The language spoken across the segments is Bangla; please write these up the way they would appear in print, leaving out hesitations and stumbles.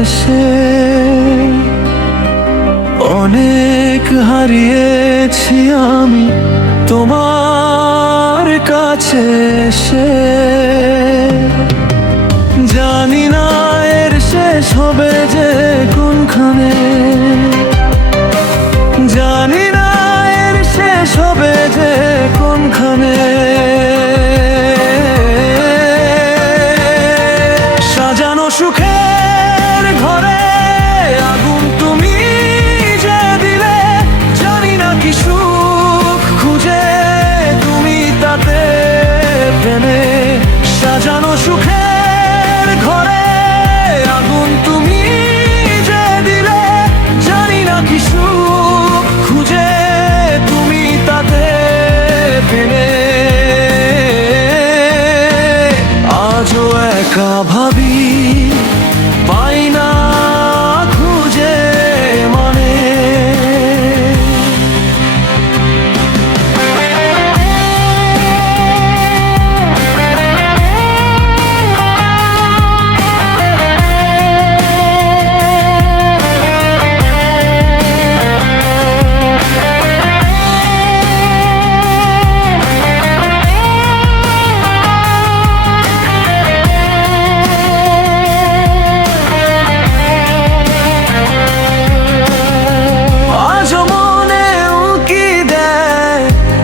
এসে অনেক হারিয়েছি আমি তোমার কাছে এসে। জানি না এর শেষ হবে যে কোনখানে, জানি না এর শেষ হবে যে কোনখানে। সাজানো সুখের ঘরে আগুন তুমি যে দিলে, জানি না কি সুখ খুঁজে তুমি তাতে পেলে। সাজানো সুখের ঘরে আগুন তুমি যে দিলে, জানি না কি সুখ খুঁজে তুমি তাতে পেলে। আজও একা ভাবি পাই না খুঁজে মানে।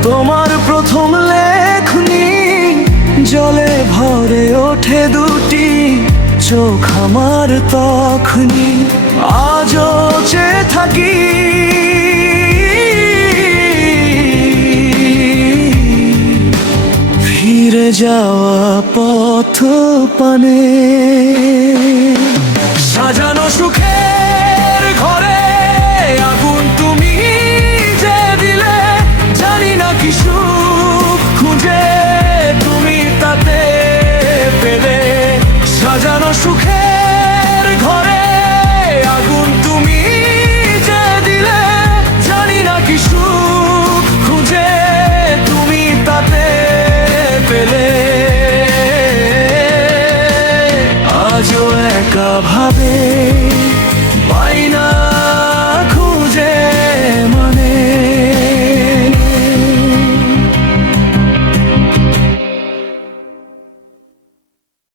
তোমার প্রথম লেখনি জলে ভরে ওঠে দুটি চোখ আমার তখনি। আজও চেয়ে থাকি ফিরে যাওয়া পথ পানে। সাজানো সুখের ঘরে আগুন তুমি যে দিলে, জানি না কি সুখ খুঁজে তুমি তাতে পেলে। সাজানো সুখের ঘরে আগুন তুমি যে দিলে, জানি না কি সুখ খুঁজে তুমি তাতে পেলে। আজও একা ভাবে